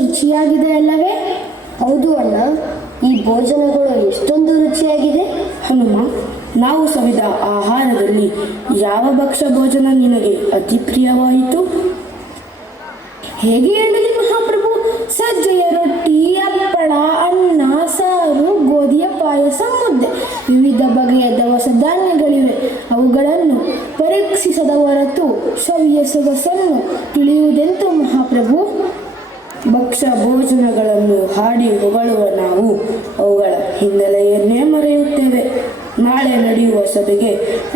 ರುಚಿಯಾಗಿದೆ ಅಲ್ಲವೇ? ಹೌದು ಅಣ್ಣ, ಈ ಭೋಜನಗಳು ಎಷ್ಟೊಂದು ರುಚಿಯಾಗಿದೆ. ಹನುಮ, ನಾವು ಸವಿದ ಆಹಾರದಲ್ಲಿ ಯಾವ ಭಕ್ಷ್ಯ ಭೋಜನ ನಿನಗೆ ಅತಿ ಪ್ರಿಯವಾಯಿತು? ಹೇಗೆ ಹೇಳಲಿ ಮಹಾಪ್ರಭು? ಸಜ್ಜೆಯ ರೊಟ್ಟಿ, ಹಪ್ಪಳ, ಅನ್ನ, ಸಾರು, ಗೋಧಿಯ ಪಾಯಸ, ಮುದ್ದೆ, ವಿವಿಧ ಬಗೆಯ ದವಸ ಧಾನ್ಯಗಳಿವೆ. ಅವುಗಳನ್ನು ಪರೀಕ್ಷಿಸದ ಹೊರತು ಸವಿಯ ಸೊಗಸನ್ನು ತಿಳಿಯುವುದೆಂತು ಮಹಾಪ್ರಭು? ಭಕ್ಷ್ಯ ಭೋಜನಗಳನ್ನು ಹಾಡಿ ಹೊಗಳುವ ನಾವು ಅವುಗಳ ಹಿನ್ನೆಲೆಯನ್ನೇ ಮರೆಯುತ್ತೇವೆ. ನಾಳೆ ನಡೆಯುವ ಸಭೆಗೆ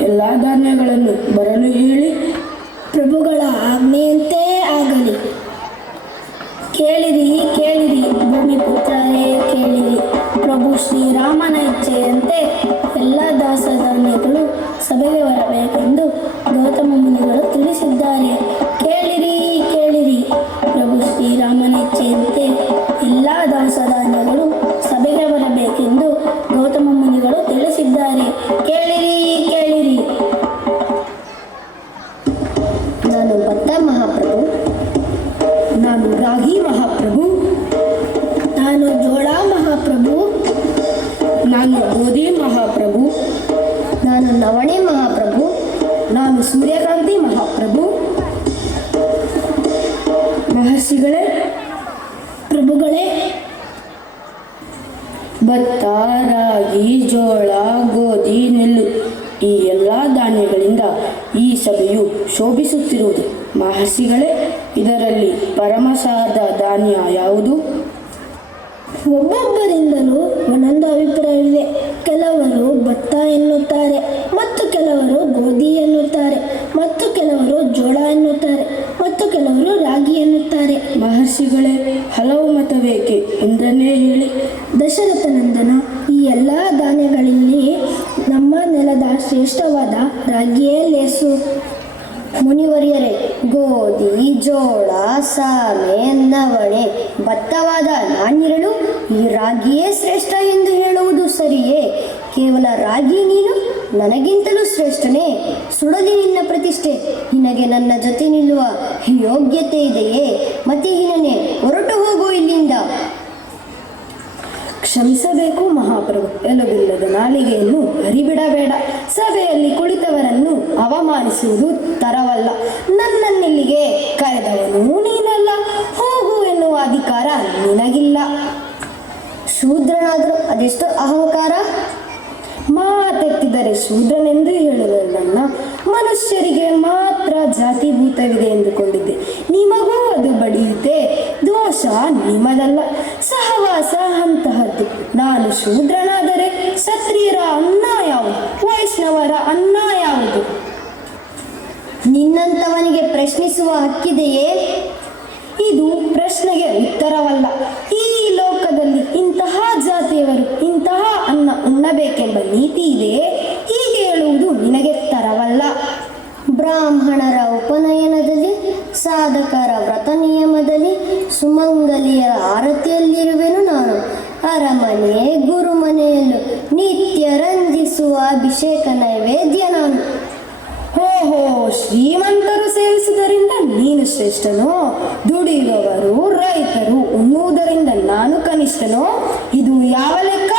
ಎಲ್ಲ ಧಾನ್ಯಗಳನ್ನು ಬರಲು ಹೇಳಿ. ಪ್ರಭುಗಳ ಆಜ್ಞೆಯಂತೆ ಆಗಲಿ. ಕೇಳಿರಿ ಕೇಳಿರಿ ಭೂಮಿಪುತ್ರರೇ ಕೇಳಿರಿ, ಪ್ರಭು ಶ್ರೀರಾಮನ ಇಚ್ಛೆಯಂತೆ ಎಲ್ಲ ದಾಸಧಾನ್ಯಗಳು ಸಭೆಗೆ ಬರಬೇಕೆಂದು ಗೌತಮ ಮುನಿಗಳು ತಿಳಿಸಿದ್ದಾರೆ. ಕೇಳಿರಿ ಕೇಳಿರಿ, ಪ್ರಭು ಶ್ರೀರಾಮನ ಇಚ್ಛೆಯಂತೆ ಎಲ್ಲ ದಾಸಧಾನ್ಯಗಳು ಸಭೆಗೆ ಬರಬೇಕೆಂದು ಗೌತಮ ಮುನಿಗಳು ತಿಳಿಸಿದ್ದಾರೆ. ಕೇಳಿರಿ ಕೇಳಿರಿ. ನಾನು ಭತ್ತ ಮಹಾಪ್ರಭು. ನಾನು ರಾಗಿ ಮಹಾಪ್ರಭು. ನಾನು ಜೋಳ ಮಹಾಪ್ರಭು. ನಾನು ಗೋಧಿ ಮಹಾಪ್ರಭು. ನಾನು ನವಣೆ ಮಹಾಪ್ರಭು. ನಾನು ಸೂರ್ಯಕಾಂತಿ ಮಹಾಪ್ರಭು. ಮಹರ್ಷಿಗಳೇ, ಪ್ರಭುಗಳೇ, ಭತ್ತ, ರಾಗಿ, ಜೋಳ, ಗೋಧಿ, ನೆಲ್ಲು ಈ ಎಲ್ಲ ಧಾನ್ಯಗಳಿಂದ ಈ ಸಭೆಯು ಶೋಭಿಸುತ್ತಿರುವುದು. ಮಹರ್ಷಿಗಳೇ, ಇದರಲ್ಲಿ ಪರಮಸಾದ ಧಾನ್ಯ ಯಾವುದು? ಒಬ್ಬೊಬ್ಬರಿಂದಲೂ ಒಂದೊಂದು ಅಭಿಪ್ರಾಯವಿದೆ. ಕೆಲವರು ಭತ್ತ ಎನ್ನುತ್ತಾರೆ, ಮತ್ತು ಕೆಲವರು ಗೋಧಿ ಎನ್ನುತ್ತಾರೆ, ಮತ್ತು ಕೆಲವರು ಜೋಳ ಎನ್ನುತ್ತಾರೆ, ಮತ್ತು ಕೆಲವರು ರಾಗಿ ಎನ್ನುತ್ತಾರೆ. ಮಹರ್ಷಿಗಳೇ, ಹಲವು ಮತವೇಕೆ ಎಂದನ್ನೇ ಹೇಳಿ. ದಶರಥನಂದನ, ಈ ಎಲ್ಲ ಧಾನ್ಯಗಳಲ್ಲಿ ನಮ್ಮ ನೆಲದ ಶ್ರೇಷ್ಠವಾದ ರಾಗಿಯೇ ಲೇಸು. ಮುನಿವರಿಯರೇ, ಗೋಧಿ, ಜೋಳ, ಸಾಮೆ, ನವಣೆ, ಭತ್ತವಾದ ನಾನಿರಲು ಈ ರಾಗಿಯೇ ಶ್ರೇಷ್ಠ ಎಂದು ಹೇಳುವುದು ಸರಿಯೇ? ರಾಗಿ ನೀನು ನನಗಿಂತಲೂ ಶ್ರೇಷ್ಠನೇ? ಸುಡಲಿ ನಿನ್ನ ಪ್ರತಿಷ್ಠೆ. ನಿನಗೆ ನನ್ನ ಜೊತೆ ನಿಲ್ಲುವ ಯೋಗ್ಯತೆ ಇದೆಯೇ? ಮತಿಹೀನನೇ, ಹೊರಟು ಹೋಗು ಇಲ್ಲಿಂದ. ಕ್ಷಮಿಸಬೇಕು ಮಹಾಪ್ರಭು. ಎಲುಬಿಲ್ಲದ ನಾಲಿಗೆಯನ್ನು ಹರಿಬಿಡಬೇಡ. ಸಭೆಯಲ್ಲಿ ಕುಳಿತವರನ್ನು ಅವಮಾನಿಸುವುದು ತರವಲ್ಲ. ನನ್ನನ್ನಿಲ್ಲಿಗೆ ಕರೆದವನು ನೀನಲ್ಲ. ಹೋಗು ಎನ್ನುವ ಅಧಿಕಾರ ನಿನಗಿಲ್ಲ. ಶೂದ್ರನಾದರೂ ಅದೆಷ್ಟು ಅಹಂಕಾರ! ಮಾತೆತ್ತಿದರೆ ಶೂದ್ರನೆಂದು ಹೇಳಲನ್ನ. ಮನುಷ್ಯರಿಗೆ ಮಾತ್ರ ಜಾತಿಭೂತವಿದೆ ಎಂದುಕೊಂಡಿದ್ದೆ. ನಿಮಗೂ ಅದು ಬಡಿಯುತ್ತೆ. ದೋಷ ನಿಮ್ಮದಲ್ಲ, ಸಹವಾಸ ಅಂತಹದ್ದು. ನಾನು ಶೂದ್ರನಾದರೆ ಕ್ಷತ್ರಿಯರ ಅನ್ನ ಯಾವುದು? ವೈಷ್ಣವರ ಅನ್ನ ಯಾವುದು? ನಿನ್ನಂಥವನಿಗೆ ಪ್ರಶ್ನಿಸುವ ಹಕ್ಕಿದೆಯೇ? ಇದು ಪ್ರಶ್ನೆಗೆ ಉತ್ತರವಲ್ಲ. ಈ ಲೋಕದಲ್ಲಿ ಇಂತಹ ಜಾತಿಯವರು ಇಂತಹ ಅನ್ನ ಉಣ್ಣಬೇಕೆಂಬ ನೀತಿ ಇದೆ. ಹೀಗೆ ಹೇಳುವುದು ನಿನಗೆ ತರವಲ್ಲ. ಬ್ರಾಹ್ಮಣರ ಉಪನಯನದಲ್ಲಿ, ಸಾಧಕರ ವ್ರತ ನಿಯಮದಲ್ಲಿ, ಸುಮಂಗಲಿಯರ ಆರತಿಯಲ್ಲಿರುವೆನು ನಾನು. ಅರಮನೆ ಗುರುಮನೆಯಲ್ಲೂ ನಿತ್ಯ ರಂಜಿಸುವ ಅಭಿಷೇಕ ನೈವೇದ್ಯ ನಾನು. ಓಹೋ, ಶ್ರೀಮಂತರು ಸೇವಿಸುವುದರಿಂದ ನೀನು ಶ್ರೇಷ್ಠನೋ? ದುಡಿಯುವವರು ರೈತರು ಉಣ್ಣುವುದರಿಂದ ನಾನು ಕನಿಷ್ಠನೋ? ಇದು ಯಾವ ಲೆಕ್ಕ?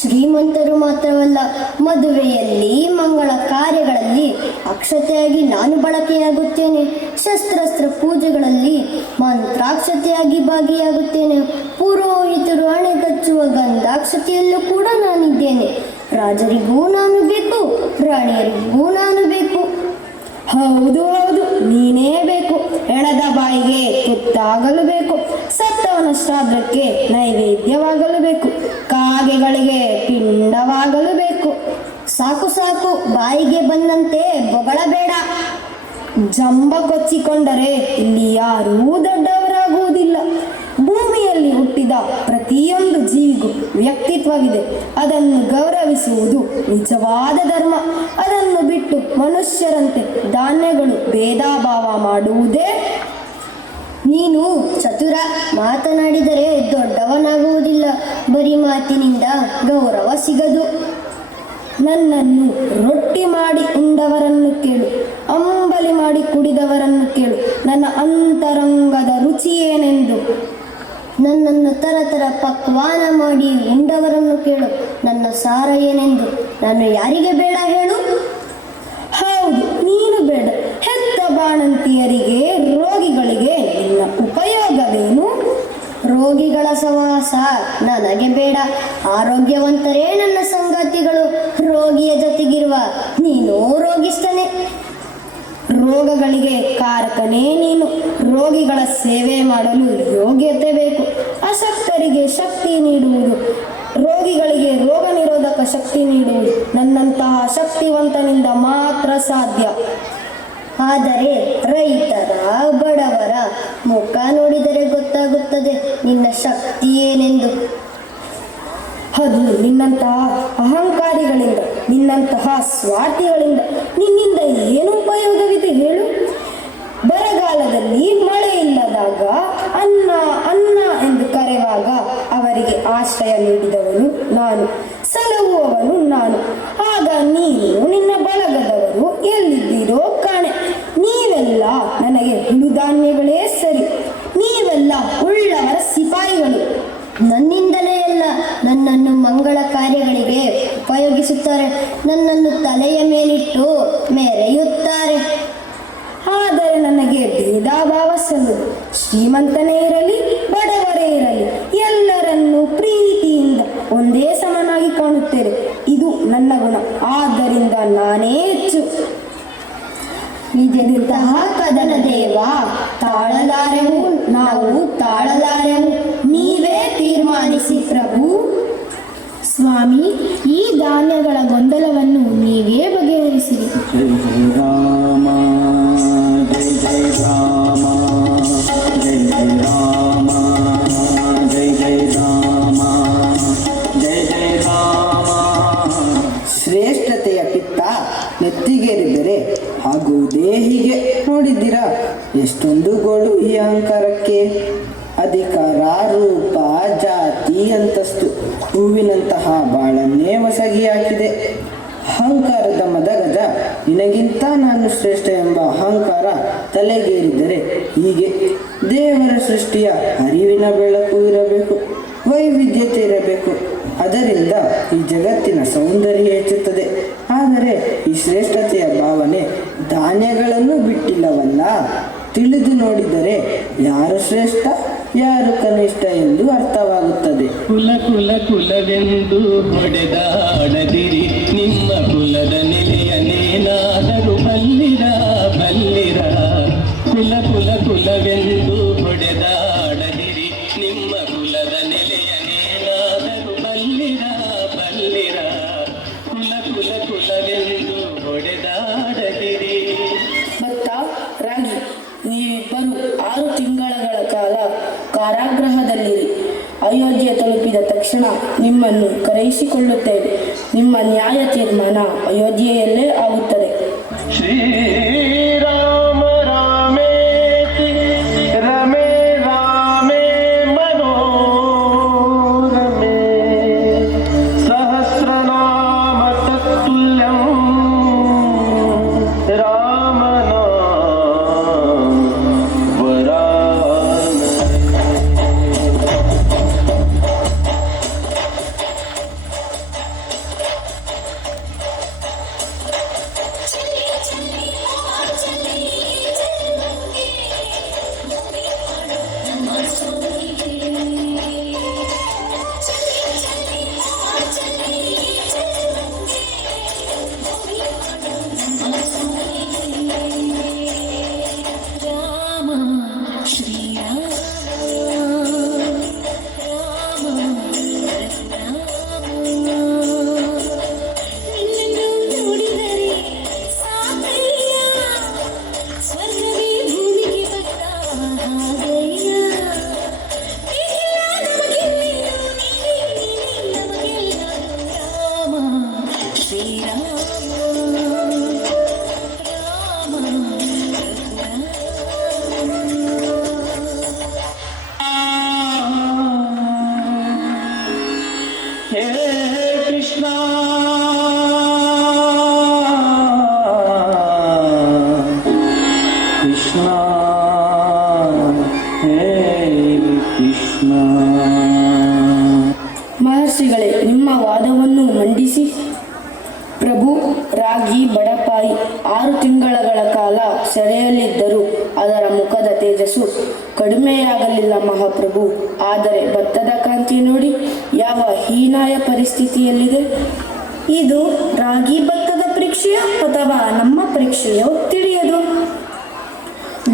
ಶ್ರೀಮಂತರು ಮಾತ್ರವಲ್ಲ, ಮದುವೆಯಲ್ಲಿ ಮಂಗಳ ಕಾರ್ಯಗಳಲ್ಲಿ ಅಕ್ಷತೆಯಾಗಿ ನಾನು ಬಳಕೆಯಾಗುತ್ತೇನೆ. ಶಸ್ತ್ರಾಸ್ತ್ರ ಪೂಜೆಗಳಲ್ಲಿ ಮಂತ್ರಾಕ್ಷತೆಯಾಗಿ ಭಾಗಿಯಾಗುತ್ತೇನೆ. ಪುರೋಹಿತರು ಅಣೆಗಚ್ಚುವ ಗಂಧಾಕ್ಷತೆಯಲ್ಲೂ ಕೂಡ ನಾನಿದ್ದೇನೆ. ರಾಜರಿಗೂ ನಾನು ಬೇಕು, ರಾಣಿಯರಿಗೂ ನಾನು ಬೇಕು. ಹೌದು ಹೌದು, ನೀನೇ ಬೇಕು. ಎಣದ ಬಾಯಿಗೆ ತುತ್ತಾಗಲು ಬೇಕು. ಸತ್ತವನ ಶ್ರಾದ್ದಕ್ಕೆ ನೈವೇದ್ಯವಾಗಲು ಬೇಕು. ಕಾಗೆಗಳಿಗೆ ಪಿಂಡವಾಗಲು ಬೇಕು. ಸಾಕು ಸಾಕು, ಬಾಯಿಗೆ ಬಂದಂತೆ ಬೊಗಳಬೇಡ. ಜಂಬ ಕೊಚ್ಚಿಕೊಂಡರೆ ಇಲ್ಲಿ ಯಾರೂ ದೊಡ್ಡವರಾಗುವುದಿಲ್ಲ. ಭೂಮಿಯಲ್ಲಿ ಹುಟ್ಟಿದ ಪ್ರತಿಯೊಂದು ಜೀವಿಗೂ ವ್ಯಕ್ತಿತ್ವವಿದೆ. ಅದನ್ನು ಗೌರವಿಸುವುದು ನಿಜವಾದ ಧರ್ಮ. ಅದನ್ನು ಬಿಟ್ಟು ಮನುಷ್ಯರಂತೆ ಧಾನ್ಯಗಳು ಭೇದಾಭಾವ ಮಾಡುವುದೇ. ನೀನು ಚತುರ. ಮಾತನಾಡಿದರೆ ದೊಡ್ಡವನಾಗುವುದಿಲ್ಲ. ಬರೀ ಮಾತಿನಿಂದ ಗೌರವ ಸಿಗದು. ನನ್ನನ್ನು ರೊಟ್ಟಿ ಮಾಡಿ ಉಂಡವರನ್ನು ಕೇಳು, ಅಂಬಲಿ ಮಾಡಿ ಕುಡಿದವರನ್ನು ಕೇಳು. ನನ್ನ ಅಂತರಂಗದ ರುಚಿ ಏನೆಂದು. ನನ್ನನ್ನು ತರತರ ಪಕ್ವಾನ ಮಾಡಿ ಉಂಡವರನ್ನು ಕೇಳು, ನನ್ನ ಸಾರ ಏನೆಂದು. ನಾನು ಯಾರಿಗೆ ಬೇಡ ಹೇಳು? ಹೌದು, ನೀನು ಬೇಡ. ಹೆತ್ತ ಬಾಣಂತಿಯರಿಗೆ, ರೋಗಿಗಳಿಗೆ ನಿನ್ನ ಉಪಯೋಗವೇನು? ರೋಗಿಗಳ ಸಹವಾಸ ನನಗೆ ಬೇಡ. ಆರೋಗ್ಯವಂತರೇ ನನ್ನ ಸಂಗಾತಿಗಳು. ರೋಗಿಯ ಜೊತೆಗಿರುವ ನೀನು ರೋಗಿಷ್ಠನೇ. ರೋಗಗಳಿಗೆ ಕಾರಕನೇ ನೀನು. ರೋಗಿಗಳ ಸೇವೆ ಮಾಡಲು ಯೋಗ್ಯತೆ ಬೇಕು. ಅಶಕ್ತರಿಗೆ ಶಕ್ತಿ ನೀಡುವುದು, ರೋಗಿಗಳಿಗೆ ರೋಗ ನಿರೋಧಕ ಶಕ್ತಿ ನೀಡುವುದು ನನ್ನಂತಹ ಶಕ್ತಿವಂತನಿಂದ ಮಾತ್ರ ಸಾಧ್ಯ. ಆದರೆ ರೈತರ, ಬಡವರ ಮುಖ ನೋಡಿದರೆ ಗೊತ್ತಾಗುತ್ತದೆ ನಿನ್ನ ಶಕ್ತಿ ಏನೆಂದು. ಅದು ನಿನ್ನಂತಹ ಅಹಂಕಾರಿಗಳಿಂದ, ನಿನ್ನಂತಹ ಸ್ವಾರ್ಥಿಗಳಿಂದ. ನಿನ್ನಿಂದ ಏನು ಉಪಯೋಗವಿದೆ ಹೇಳು? ಬರಗಾಲದಲ್ಲಿ ಮಳೆ ಇಲ್ಲದಾಗ ಅನ್ನ ಅನ್ನ ಎಂದು ಕರೆಯುವಾಗ ಅವರಿಗೆ ಆಶ್ರಯ ನೀಡಿದವನು ನಾನು, ಸಲಹುವವನು ನಾನು. ಆಗ ನೀನು, ನಿನ್ನ ಬಳಗದವರು ಎಲ್ಲಿದ್ದೀರೋ ಕಾಣೆ. ನೀವೆಲ್ಲ ನನಗೆ ಹುಳುಧಾನ್ಯಗಳೇ ಸರಿ. ನೀವೆಲ್ಲ ಉಳ್ಳವರ ಸಿಪಾಯಿಗಳು. ನನ್ನಿಂದಲೇ ಎಲ್ಲ. ನನ್ನನ್ನು ಮಂಗಳ ಕಾರ್ಯಗಳಿಗೆ ಉಪಯೋಗಿಸುತ್ತಾರೆ. ನನ್ನನ್ನು ತಲೆಯ ಮೇಲಿಟ್ಟು ಮೆರೆಯುತ್ತಾರೆ. ಆದರೆ ನನಗೆ ಭೇದಾಭಾವ ಸಲ್ಲದು. ಶ್ರೀಮಂತನೇ ಇರಲಿ, ಬಡವರೇ ಇರಲಿ, ಎಲ್ಲರನ್ನೂ ಪ್ರೀತಿಯಿಂದ ಒಂದೇ ಸಮನಾಗಿ ಕಾಣುತ್ತೇನೆ. ಇದು ನನ್ನ ಗುಣ. ಆದ್ದರಿಂದ ನಾನೇ ಹೆಚ್ಚು. ಇದೆಂತಹ ಕದನ ದೇವ! ತಾಳಲಾರೆವು, ನಾವು ತಾಳಲಾರೆವು. ನೀವೇ ತೀರ್ಮಾನಿಸಿ ಪ್ರಭು. ಸ್ವಾಮಿ, ಈ ಧಾನ್ಯಗಳ ಗೊಂದಲವನ್ನು ನೀವೇ ಬಗೆಹರಿಸಿರಿ. ಜೈ ಜೈ ರಾಮ, ಜೈ ಜೈ ರಾಮ, ಜೈ ಜೈ ರಾಮ, ಜೈ ಜೈ ರಾಮ, ಜೈ ಜೈ ರಾಮ. ಶ್ರೇಷ್ಠತೆಯ ಪಿತ್ತ ನೆತ್ತಿಗೇರಿದರೆ ಆಗುವುದೇ ಹೀಗೆ. ನೋಡಿದ್ದೀರಾ ಎಷ್ಟೊಂದು ಗೋಳು ಈ ಅಹಂಕಾರಕ್ಕೆ. ಅಧಿಕಾರ, ರೂಪ, ಜಾತಿ, ಅಂತಸ್ತು ಹೂವಿನಂತಹ ಬಾಳನ್ನೇ ಹೊಸಗಿ ಹಾಕಿದೆ. ಅಹಂಕಾರದ ಮದಗಜ ನಿನಗಿಂತ ನಾನು ಶ್ರೇಷ್ಠ ಎಂಬ ಅಹಂಕಾರ ತಲೆಗೇರಿದರೆ ಹೀಗೆ ದೇವರ ಸೃಷ್ಟಿಯ ಅರಿವಿನ ಬೆಳಕು ಇರಬೇಕು, ವೈವಿಧ್ಯತೆ ಇರಬೇಕು. ಅದರಿಂದ ಈ ಜಗತ್ತಿನ ಸೌಂದರ್ಯ ಹೆಚ್ಚುತ್ತದೆ. ಆದರೆ ಈ ಶ್ರೇಷ್ಠತೆಯ ಭಾವನೆ ಧಾನ್ಯಗಳನ್ನು ಬಿಟ್ಟಿಲ್ಲವಲ್ಲ. ತಿಳಿದು ನೋಡಿದರೆ ಯಾರು ಶ್ರೇಷ್ಠ ಯಾರು ಕನಿಷ್ಠ ಎಂದು ಅರ್ಥವಾಗುತ್ತದೆ. ಕುಲ ಕುಲ ಕುಲವೆಂದು ಹೊಡೆದಾಡದಿರಿ, ನಿಮ್ಮ ಕುಲದ ನೆಲೆಯನೇನಾದರೂ ಬಲ್ಲಿರ ಬಲ್ಲಿರ. ಕುಲ ಕುಲ ಕುಲವೆಂದು ಹೊಡೆದಾಡದಿರಿ, ನಿಮ್ಮ ಕುಲದ ನೆಲೆಯನೇನಾದರೂ ಬಲ್ಲಿರ ಬಲ್ಲಿರ. ಕುಲ ಕುಲ ಕುಲವೆಂದು ಹೊಡೆದಾಡದಿರಿ. ಭತ್ತ, ರಾಗಿ, ನೀವಿಬ್ಬರು 6 ತಿಂಗಳ ಕಾಲ ಕಾರಾಗೃಹದಲ್ಲಿರಿ. ಅಯೋಧ್ಯೆ ತಲುಪಿದ ತಕ್ಷಣ ನಿಮ್ಮನ್ನು ಕರೆಯಿಸಿಕೊಳ್ಳುತ್ತೇವೆ. ನಿಮ್ಮ ನ್ಯಾಯ ತೀರ್ಮಾನ ಅಯೋಧ್ಯೆಯಲ್ಲೇ ಆಗುತ್ತದೆ. ಶ್ರೀರಾಮ ರಾಮೇತಿ ರಮೇ ರಾಮೇ ಮನೋರಮೇ, ಸಹಸ್ರನಾಮ ತತ್ತುಲ್ಯಂ ರಾಮನಾಮ ವರಾನನೆ. ಹೇ ಕೃಷ್ಣ ಕೃಷ್ಣ ಹೇ ಕೃಷ್ಣ. ಮಹರ್ಷಿಗಳೇ, ನಿಮ್ಮ ವಾದವನ್ನು ಮಂಡಿಸಿ. ಪ್ರಭು, ರಾಗಿ ಬಡಪಾಯಿ 6 ತಿಂಗಳ ಕಾಲ ಸೆರೆಯಲ್ಲಿದ್ದರೂ ಅದರ ಮುಖದ ತೇಜಸ್ಸು ಕಡಿಮೆಯಾಗಲಿಲ್ಲ ಮಹಾಪ್ರಭು. ಆದರೆ ಭತ್ತದ ಕಾಂತಿ ನೋಡಿ ಯಾವ ಹೀನಾಯ ಪರಿಸ್ಥಿತಿಯಲ್ಲಿದೆ. ಇದು ರಾಗಿ ಭತ್ತದ ಪರೀಕ್ಷೆಯ ಅಥವಾ ನಮ್ಮ ಪರೀಕ್ಷೆಯೋ ತಿಳಿಯದು.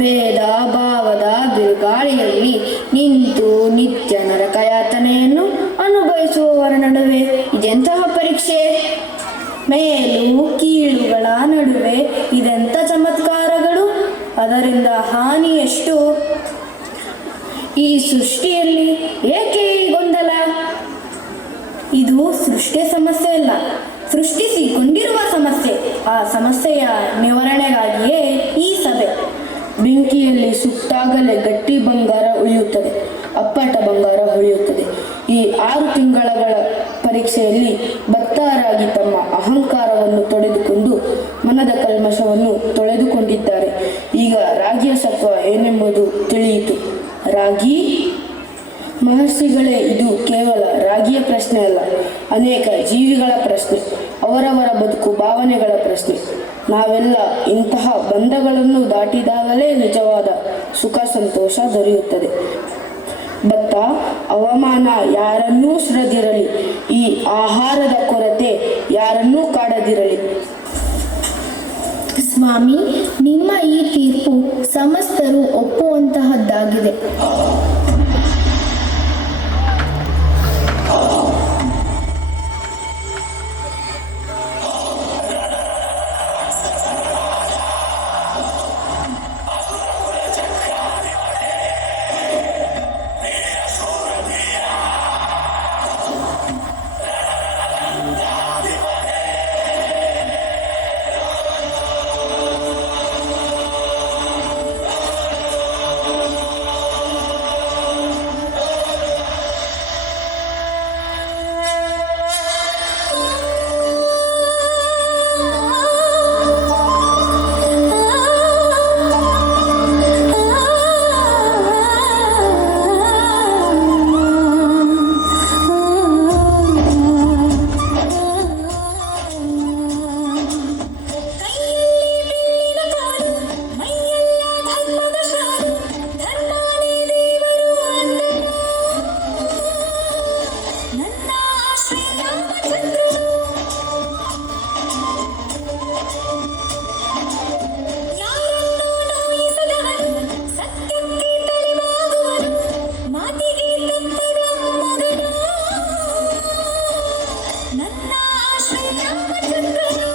ಭೇದ ಭಾವದ ಬಿರುಗಾಳಿಯಲ್ಲಿ ನಿಂತು ನಿತ್ಯ ನರಕಯಾತನೆಯನ್ನು ಅನುಭವಿಸುವವರ ನಡುವೆ ಇದೆಂತಹ ಪರೀಕ್ಷೆ? ಮೇಲು ಕೀಳುಗಳ ನಡುವೆ ಇದೆಂಥ ಚಮತ್ಕಾರಗಳು! ಅದರಿಂದ ಹಾನಿ ಎಷ್ಟು? ಈ ಸೃಷ್ಟಿಯಲ್ಲಿ ಏಕೆ ಈ ಗೊಂದಲ? ಇದು ಸೃಷ್ಟಿಯ ಸಮಸ್ಯೆ ಅಲ್ಲ, ಸೃಷ್ಟಿಸಿಕೊಂಡಿರುವ ಸಮಸ್ಯೆ. ಆ ಸಮಸ್ಯೆಯ ನಿವಾರಣೆಗಾಗಿಯೇ ಈ ಸಭೆ. ಬೆಂಕಿಯಲ್ಲಿ ಸುಟ್ಟಾಗಲೇ ಗಟ್ಟಿ ಬಂಗಾರ ಉಳಿಯುತ್ತದೆ, ಅಪ್ಪಟ ಬಂಗಾರ ಉಳಿಯುತ್ತದೆ. ಈ 6 ತಿಂಗಳ ಪರೀಕ್ಷೆಯಲ್ಲಿ ಭಕ್ತರಾಗಿ ತಮ್ಮ ಅಹಂಕಾರವನ್ನು ತೊಳೆದುಕೊಂಡು ಮನದ ಕಲ್ಮಶವನ್ನು ತೊಳೆದುಕೊಂಡಿದ್ದಾರೆ. ಈಗ ರಾಗಿಯ ಸತ್ವ ಏನೆಂಬುದು ತಿಳಿಯಿತು. ರಾಗಿ ಮಹರ್ಷಿಗಳೇ, ಇದು ಕೇವಲ ರಾಗಿಯ ಪ್ರಶ್ನೆ ಅಲ್ಲ, ಅನೇಕ ಜೀವಿಗಳ ಪ್ರಶ್ನೆ, ಅವರವರ ಬದುಕು ಭಾವನೆಗಳ ಪ್ರಶ್ನೆ. ನಾವೆಲ್ಲ ಇಂತಹ ಬಂಧಗಳನ್ನು ದಾಟಿದಾಗಲೇ ನಿಜವಾದ ಸುಖ ಸಂತೋಷ ದೊರೆಯುತ್ತದೆ. ಭತ್ತ, ಅವಮಾನ ಯಾರನ್ನೂ ಸುರದಿರಲಿ, ಈ ಆಹಾರದ ಕೊರತೆ ಯಾರನ್ನೂ ಕಾಡದಿರಲಿ. ಸ್ವಾಮಿ, ನಿಮ್ಮ ಈ ತೀರ್ಪು ಸಮಸ್ತರು ಒಪ್ಪುವಂತಹದ್ದಾಗಿದೆ. ನಮ್ಮ ಚುಕ್ಕರು.